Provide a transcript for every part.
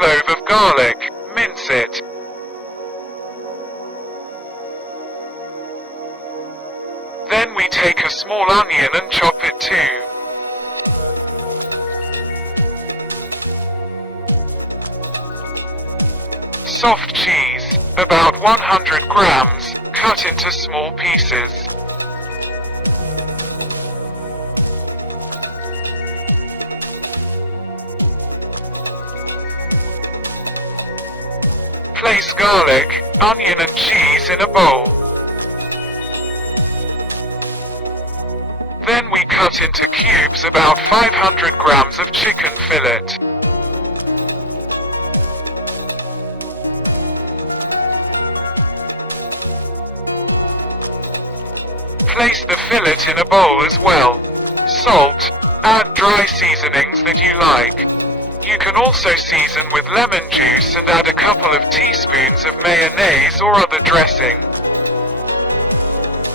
clove of garlic, mince it. Then we take a small onion and chop it too. Soft cheese, about 100 grams, cut into small pieces. Place garlic, onion and cheese in a bowl. Then we cut into cubes about 500 grams of chicken fillet. Place the fillet in a bowl as well. Salt, add dry seasonings that you like. You can also season with lemon juice and add a couple of teaspoons of mayonnaise or other dressing.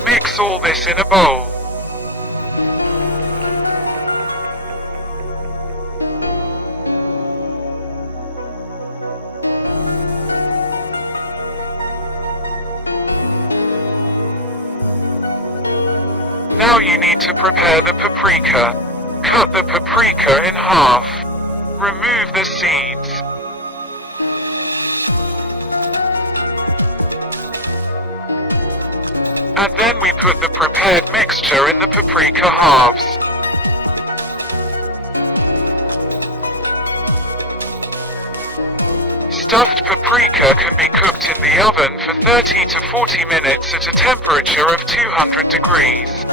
Mix all this in a bowl. Now you need to prepare the paprika. Cut the paprika in half. Remove the seeds. And then we put the prepared mixture in the paprika halves. Stuffed paprika can be cooked in the oven for 30 to 40 minutes at a temperature of 200 degrees.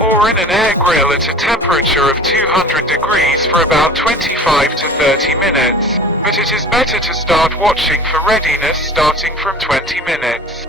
Or in an air grill at a temperature of 200 degrees for about 25 to 30 minutes, but it is better to start watching for readiness starting from 20 minutes.